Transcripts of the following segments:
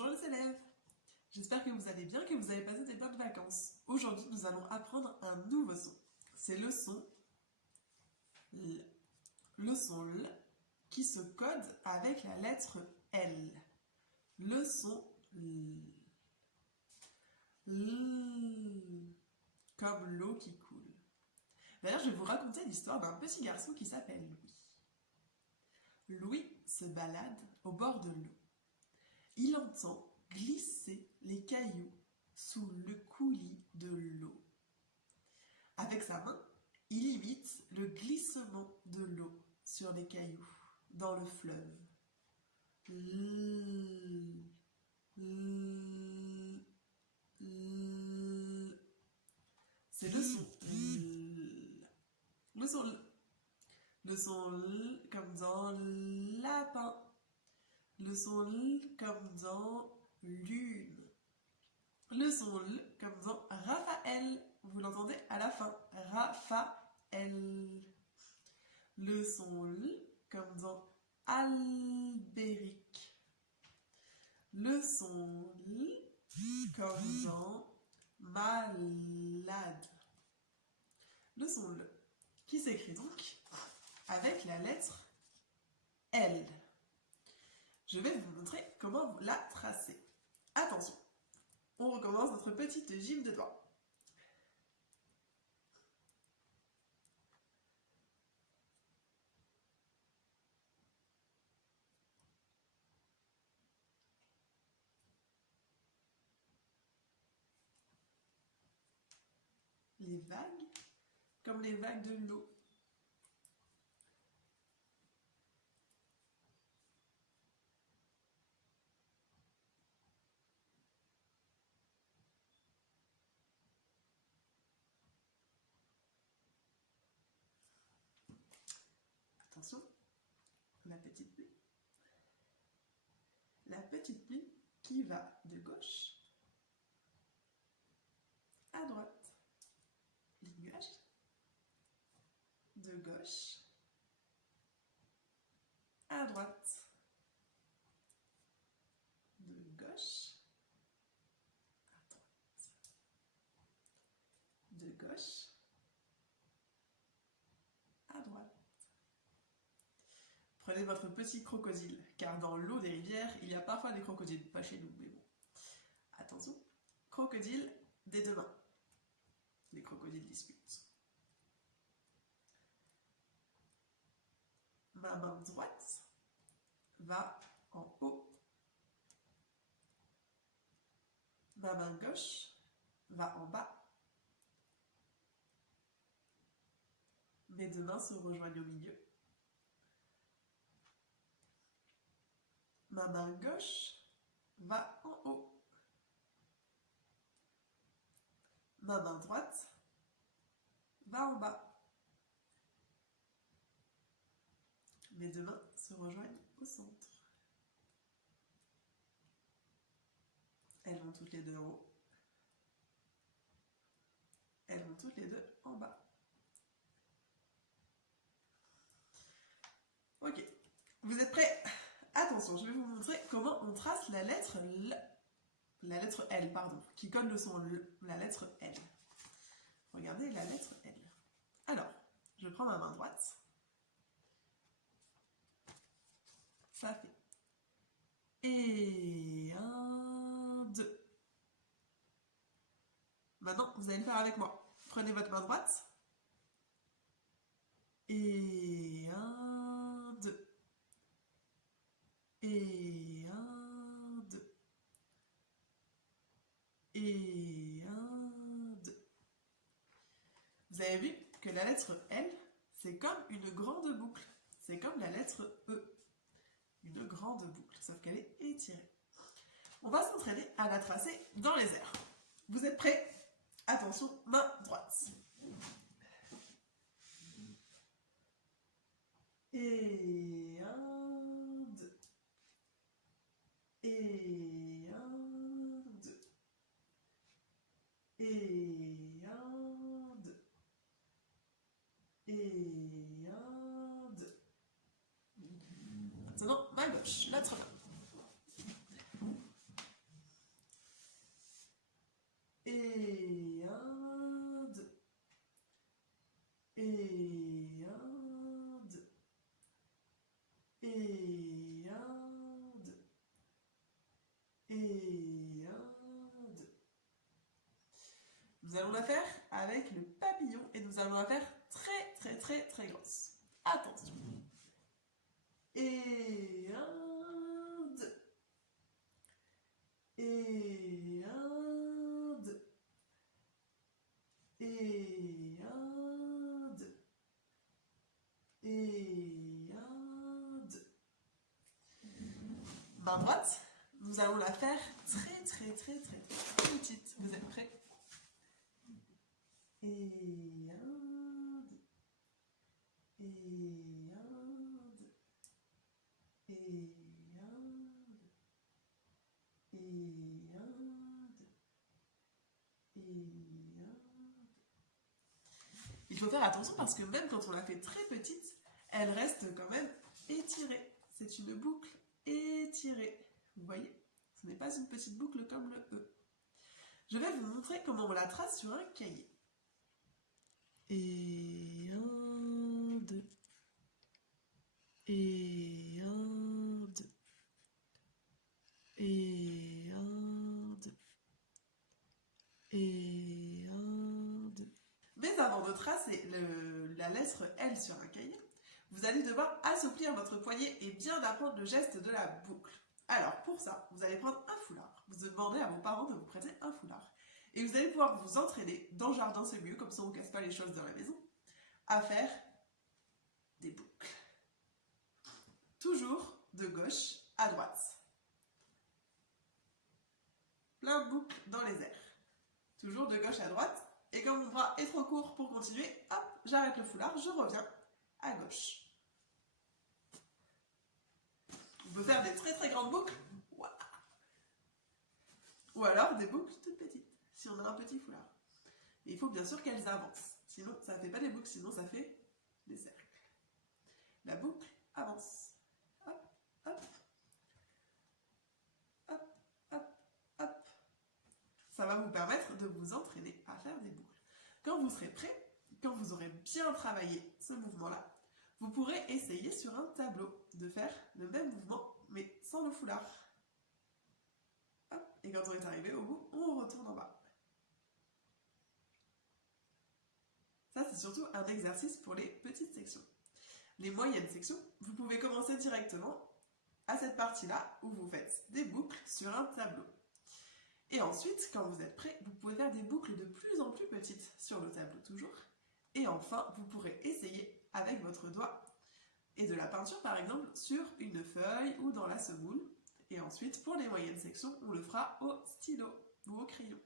Bonjour les élèves, j'espère que vous allez bien, que vous avez passé des bonnes vacances. Aujourd'hui, nous allons apprendre un nouveau son. C'est le son L. Le son L qui se code avec la lettre L. Le son L. L. Comme l'eau qui coule. D'ailleurs, je vais vous raconter l'histoire d'un petit garçon qui s'appelle Louis. Louis se balade au bord de l'eau. Il entend glisser les cailloux sous le coulis de l'eau. Avec sa main, il imite le glissement de l'eau sur les cailloux dans le fleuve. C'est le son Le son Le son L comme dans lapin. Le son L comme dans lune. Le son L comme dans Raphaël. Vous l'entendez à la fin. Raphaël. Le son L comme dans Albéric. Le son L comme dans malade. Le son L qui s'écrit donc avec la lettre L. Je vais vous montrer comment la tracer. Attention, on recommence notre petite gym de doigts. Les vagues, comme les vagues de l'eau. Attention, la petite pluie. La petite pluie qui va de gauche à droite. Les nuages de gauche à droite. De gauche à droite. De gauche à droite. Prenez votre petit crocodile, car dans l'eau des rivières, il y a parfois des crocodiles. Pas chez nous, mais bon. Attention. Crocodile des deux mains. Les crocodiles discutent. Ma main droite va en haut. Ma main gauche va en bas. Mes deux mains se rejoignent au milieu. Ma main gauche va en haut. Ma main droite va en bas. Mes deux mains se rejoignent au centre. Elles vont toutes les deux en haut. Elles vont toutes les deux en bas. Ok, vous êtes prêts? Attention, je vais vous montrer comment on trace la lettre L. La lettre L, pardon, qui code le son L, la lettre L. Regardez la lettre L. Alors, je prends ma main droite. Ça fait et 1, 2. Maintenant, vous allez le faire avec moi. Prenez votre main droite. Et 1, 2. Et 1, 2. Et 1, 2. Vous avez vu que la lettre L, c'est comme une grande boucle. C'est comme la lettre E. Une grande boucle, sauf qu'elle est étirée. On va s'entraîner à la tracer dans les airs. Vous êtes prêts? Attention, main droite. Et 1, 2. Et 1, 2. Et 1, 2. Et 1, 2. Maintenant, main gauche, l'autre main. Et 1, 2. Nous allons la faire avec le papillon et nous allons la faire très grosse. Attention. Et 1, 2. Et 1, 2. Et 1, 2. Et 1, 2. Main droite, nous allons la faire très petite. Vous êtes prêts? Et 1, 2. Et 1, 2. Et 1, 2. Et 1, 2. Et 1, 2. Il faut faire attention parce que même quand on la fait très petite, elle reste quand même étirée. C'est une boucle étirée. Vous voyez? Ce n'est pas une petite boucle comme le E. Je vais vous montrer comment on la trace sur un cahier. Et 1, 2. Et 1, 2. Et 1, 2. Et 1, 2. Mais avant de tracer la lettre L sur un cahier, vous allez devoir assouplir votre poignet et bien apprendre le geste de la boucle. Alors pour ça, vous allez prendre un foulard. Vous demandez à vos parents de vous prêter un foulard. Et vous allez pouvoir vous entraîner, dans le jardin c'est mieux, comme ça on ne casse pas les choses dans la maison, à faire des boucles. Toujours de gauche à droite. Plein de boucles dans les airs. Toujours de gauche à droite. Et quand mon bras est trop court pour continuer, hop, j'arrête le foulard, je reviens à gauche. On peut faire des très grandes boucles. Voilà. Ou alors des boucles toutes petites, si on a un petit foulard. Et il faut bien sûr qu'elles avancent. Sinon, ça ne fait pas des boucles, sinon ça fait des cercles. La boucle avance. Hop, hop. Hop, hop, hop. Ça va vous permettre de vous entraîner à faire des boucles. Quand vous serez prêt, quand vous aurez bien travaillé ce mouvement-là, vous pourrez essayer sur un tableau de faire le même mouvement, mais sans le foulard. Hop, et quand on est arrivé au bout, on retourne en bas. Ça, c'est surtout un exercice pour les petites sections. Les moyennes sections, vous pouvez commencer directement à cette partie-là où vous faites des boucles sur un tableau. Et ensuite, quand vous êtes prêt, vous pouvez faire des boucles de plus en plus petites sur le tableau toujours. Et enfin, vous pourrez essayer avec votre doigt et de la peinture par exemple sur une feuille ou dans la semoule. Et ensuite, pour les moyennes sections, on le fera au stylo ou au crayon.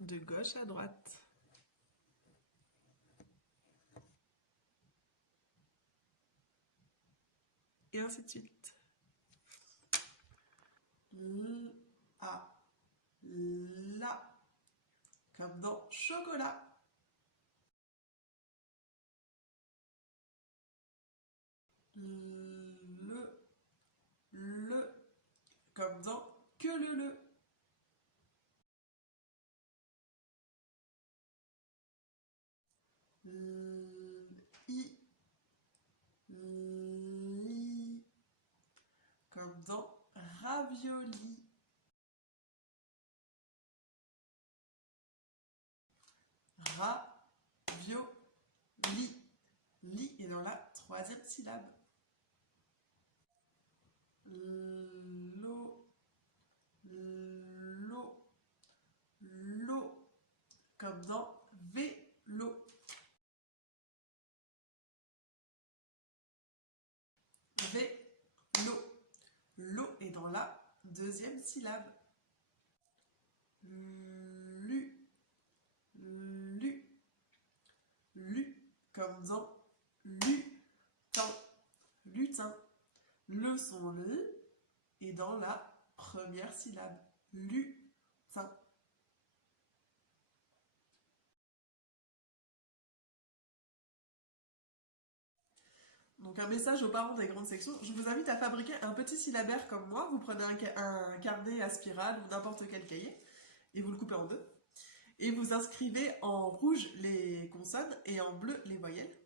De gauche à droite. Et ainsi de suite. A, la, comme dans chocolat. Le, comme dans que le. I, li, comme dans ravioli. Ravioli. Li est dans la troisième syllabe. L'eau, comme dans vélo. Vélo. L'eau est dans la deuxième syllabe. Lu, comme dans lutin. Lutin. Le son L est dans la première syllabe. Lutin. Donc un message aux parents des grandes sections, je vous invite à fabriquer un petit syllabaire comme moi. Vous prenez un carnet à spirale ou n'importe quel cahier et vous le coupez en deux. Et vous inscrivez en rouge les consonnes et en bleu les voyelles.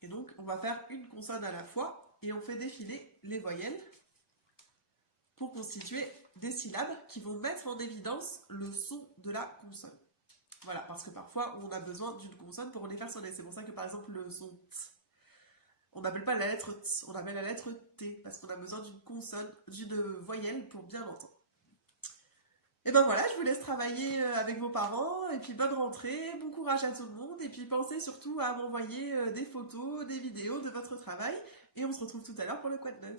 Et donc on va faire une consonne à la fois et on fait défiler les voyelles pour constituer des syllabes qui vont mettre en évidence le son de la consonne. Voilà, parce que parfois on a besoin d'une consonne pour les faire sonner. C'est pour ça que par exemple le son T, on n'appelle pas la lettre T, on appelle la lettre T, parce qu'on a besoin d'une consonne, d'une voyelle pour bien l'entendre. Et ben voilà, je vous laisse travailler avec vos parents, et puis bonne rentrée, bon courage à tout le monde, et puis pensez surtout à m'envoyer des photos, des vidéos de votre travail, et on se retrouve tout à l'heure pour le Quad 9.